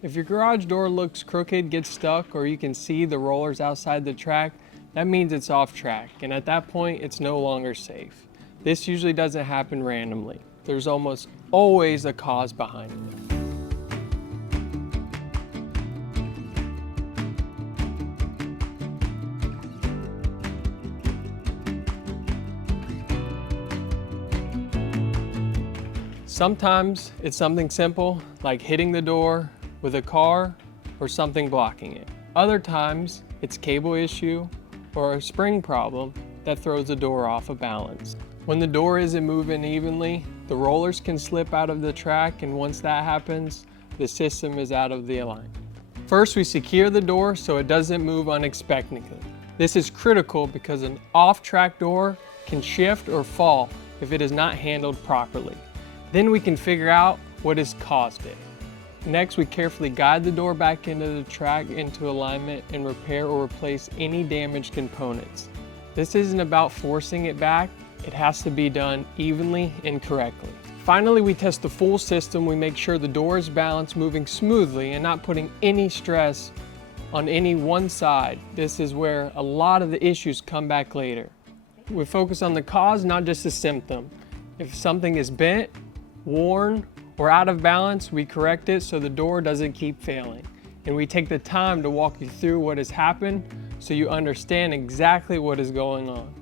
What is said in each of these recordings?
If your garage door looks crooked, gets stuck, or you can see the rollers outside the track, that means it's off track, and at that point, it's no longer safe. This usually doesn't happen randomly. There's almost always a cause behind it. Sometimes it's something simple, like hitting the door with a car or something blocking it. Other times, it's cable issue or a spring problem that throws the door off of balance. When the door isn't moving evenly, the rollers can slip out of the track, and once that happens, the system is out of the alignment. First, we secure the door so it doesn't move unexpectedly. This is critical because an off-track door can shift or fall if it is not handled properly. Then we can figure out what has caused it. Next, we carefully guide the door back into the track into alignment and repair or replace any damaged components. This isn't about forcing it back, it has to be done evenly and correctly. Finally, we test the full system. We make sure the door is balanced, moving smoothly, and not putting any stress on any one side. This is where a lot of the issues come back later. We focus on the cause, not just the symptom. If something is bent, worn, or out of balance, we correct it so the door doesn't keep failing. And we take the time to walk you through what has happened so you understand exactly what is going on.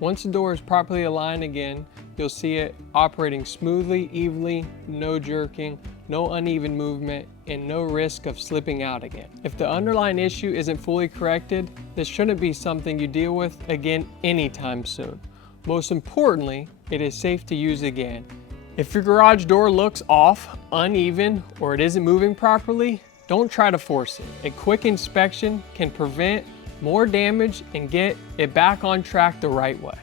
Once the door is properly aligned again, you'll see it operating smoothly, evenly, no jerking, no uneven movement, and no risk of slipping out again. If the underlying issue isn't fully corrected, this shouldn't be something you deal with again anytime soon. Most importantly, it is safe to use again. If your garage door looks off, uneven, or it isn't moving properly, don't try to force it. A quick inspection can prevent more damage and get it back on track the right way.